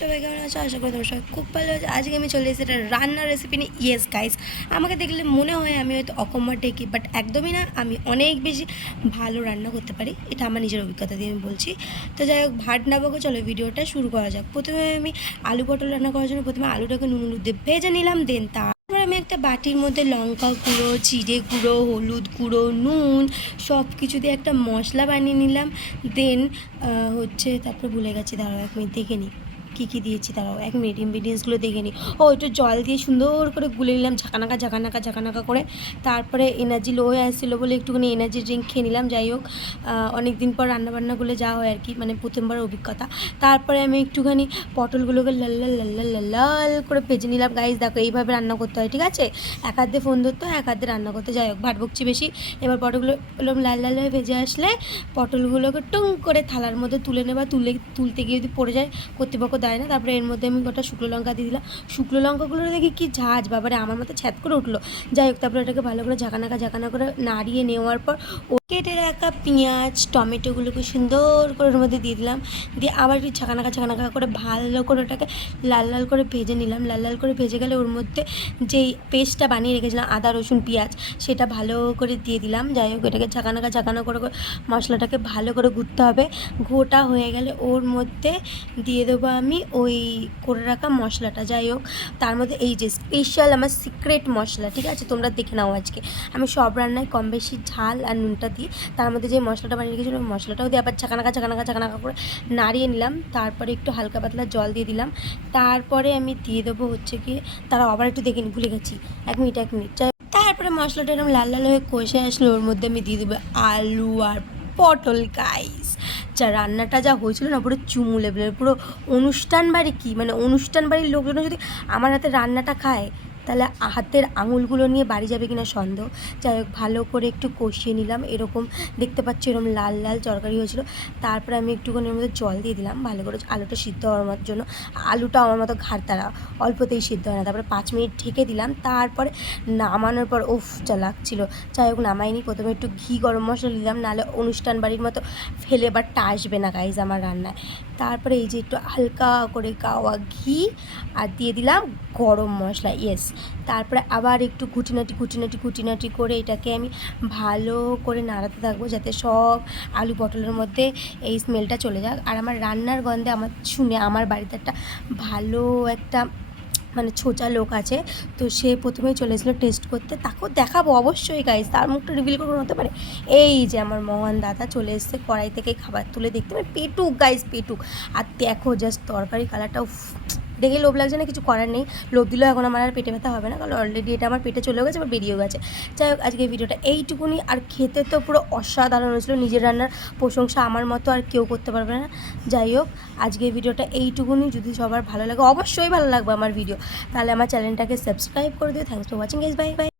সবাই কেমন আছো? আশা করি তোমার সবাই খুব ভালো আছে। আজকে আমি চলে এসেছি একটা রান্নার রেসিপি নিয়ে। ইয়েস গাইস, আমাকে দেখলে মনে হয় আমি হয়তো অকম্মা টেকি, বাট একদমই না। আমি অনেক বেশি ভালো রান্না করতে পারি, এটা আমার নিজের অভিজ্ঞতা দিয়ে আমি বলছি। তো যাই হোক, ভাট না বকে চলো ভিডিওটা শুরু করা যাক। প্রথমে আমি আলু পটল রান্না করার জন্য প্রথমে আলুটাকে নুন হলুদ দিয়ে ভেজে নিলাম। দেন তারপর আমি একটা বাটির মধ্যে লঙ্কা গুঁড়ো, জিরে গুঁড়ো, হলুদ গুঁড়ো, নুন সব কিছু দিয়ে একটা মশলা বানিয়ে নিলাম। দেন তারপরে ভুলে গেছি, দাঁড়াও 1 মিনিট দেখে নিই কী দিয়েছি। দাঁড়াও 1 মিনিট, ইনগ্রিডিয়েন্টসগুলো দেখে নিই। একটু জল দিয়ে সুন্দর করে গুলে নিলাম ঝাঁকানাকা করে। তারপরে এনার্জি লো হয়ে আসছিলো বলে একটুখানি এনার্জি ড্রিঙ্ক খেয়ে নিলাম। যাই হোক, অনেক দিন পর রান্নাবান্নাগুলো যাওয়া হয় আর কি, মানে প্রথমবার অভিজ্ঞতা। তারপরে আমি একটুখানি পটলগুলোকে লাল লাল লাল লাল লাল লাল করে ভেজে নিলাম। গাইস দেখো, এইভাবে রান্না করতে হয়, ঠিক আছে? এক হাত দিয়ে ফোন ধরতে হয়, এক হাত দিয়ে রান্না করতে। যাই হোক, ভাট বকছি বেশি। এবার পটলগুলো লাল লাল হয়ে ভেজে আসলে পটলগুলোকে টুং করে থালার মধ্যে তুলে নেবা। তুলতে গিয়ে যদি পড়ে যায়, কর্তৃপক্ষ দেয় না। তারপরে এর মধ্যে আমি গোটা শুকনো লঙ্কা দিয়ে দিলাম। শুকনো লঙ্কাগুলো দেখি কি ঝাঁজ, বাবারে আমার মতো ছ্যাদ করে উঠলো। যাই হোক, তারপরে এটাকে ভালো করে ঝাঁকানা করে নাড়িয়ে নেওয়ার পর কেটে রাখা পেঁয়াজ টমেটোগুলোকে সুন্দর করে ওর মধ্যে দিয়ে দিলাম। দিয়ে আবার একটু ঝাঁকানাকা করে ভালো করে ওটাকে লাল লাল করে ভেজে নিলাম। লাল লাল করে ভেজে গেলে ওর মধ্যে যেই পেস্টটা বানিয়ে রেখেছিলাম আদা রসুন পেঁয়াজ, সেটা ভালো করে দিয়ে দিলাম। যাই হোক, এটাকে ঝাঁকানা করে মশলাটাকে ভালো করে ঘুরতে হবে। ঘোটা হয়ে গেলে ওর মধ্যে দিয়ে দেবো আমি ওই করে রাখা মশলাটা। যাই হোক, তার মধ্যে এই যে স্পেশাল আমার সিক্রেট মশলা, ঠিক আছে? তোমরা দেখে নাও। আজকে আমি সব রান্নায় কম বেশি ঝাল আর নুনটা দিই। তার মধ্যে যে মশলাটা বানিয়ে রেখেছিলাম মশলাটাও দিয়ে আবার ঝাঁকানাকা করে নাড়িয়ে নিলাম। তারপরে একটু হালকা পাতলা জল দিয়ে দিলাম। তারপরে আমি দিয়ে দেবো তারা আবার একটু দেখে ভুলে গেছি, 1 মিনিট। তারপরে মশলাটা এরকম লাল লাল হয়ে কষে আসলে ওর মধ্যে আমি দিয়ে দেবো আলু আর পটল। গাইস, রান্নাটা যা হয়েছিল না, পুরো চুমু লেভেলের, পুরো অনুষ্ঠান বাড়ি। কি মানে অনুষ্ঠান বাড়ির লোকজন যদি আমার হাতে রান্নাটা খায়, তাহলে হাতের আঙুলগুলো নিয়ে বাড়ি যাবে কিনা সন্দেহ। যাই হোক, ভালো করে একটু কষিয়ে নিলাম। এরকম দেখতে পাচ্ছি, এরকম লাল লাল তরকারি হয়েছিল। তারপরে আমি একটুখানি এর মধ্যে জল দিয়ে দিলাম ভালো করে আলুটা সিদ্ধ হওয়ার জন্য। আলুটা আমার মতো ঘাড়তারা, অল্পতেই সিদ্ধ হয় না। তারপরে 5 মিনিট ঢেকে দিলাম। তারপরে নামানোর পর যা লাগছিলো। যাই হোক, নামাইনি। প্রথমে একটু ঘি গরম মশলা দিলাম, নাহলে অনুষ্ঠান বাড়ির মতো ফ্লেভারটা আসবে না গাইজ আমার রান্নায়। তারপরে এই যে একটু হালকা করে গাওয়া ঘি আর দিয়ে দিলাম গরম মশলা। ইয়েস। তারপরে আবার একটু খুঁটিনাটি করে এটাকে আমি ভালো করে নাড়াতে থাকবো, যাতে সব আলু পটলের মধ্যে এই স্মেলটা চলে যাক। আর আমার রান্নার গন্ধে শুনে আমার বাড়িতে একটা ভালো একটা মানে ছোচা লোক আছে, তো সে প্রথমেই চলে এসেছিলো টেস্ট করতে। তাকেও দেখাবো অবশ্যই গাইজ, তার মুখটা রিভিল করবো হতে পারে। এই যে আমার মহান দাদা চলে এসছে, কড়াই থেকে খাবার তুলে দেখতে পারে পেটুক গাইজ, পেটুক। আর দেখো জাস্ট তরকারি কালারটাও দেখে লোভ লাগছে না, কিছু করার নেই। লোভ দিলেও এখন আমার আর পেটে ব্যথা হবে না, কারণ অলরেডি এটা আমার পেটে চলেও গেছে, আমার বেরিয়েও গেছে। যাই হোক, আজকে ভিডিওটা এইটুকুনি। আর খেতে তো পুরো অসাধারণ হয়েছিল। নিজের রান্নার প্রশংসা আমার মতো আর কেউ করতে পারবে না। যাই হোক, আজকে ভিডিওটা এইটুকুনি। যদি সবার ভালো লাগে, অবশ্যই ভালো লাগবে আমার ভিডিও, তাহলে আমার চ্যানেলটাকে সাবস্ক্রাইব করে দিও। Thanks for watching guys, bye bye.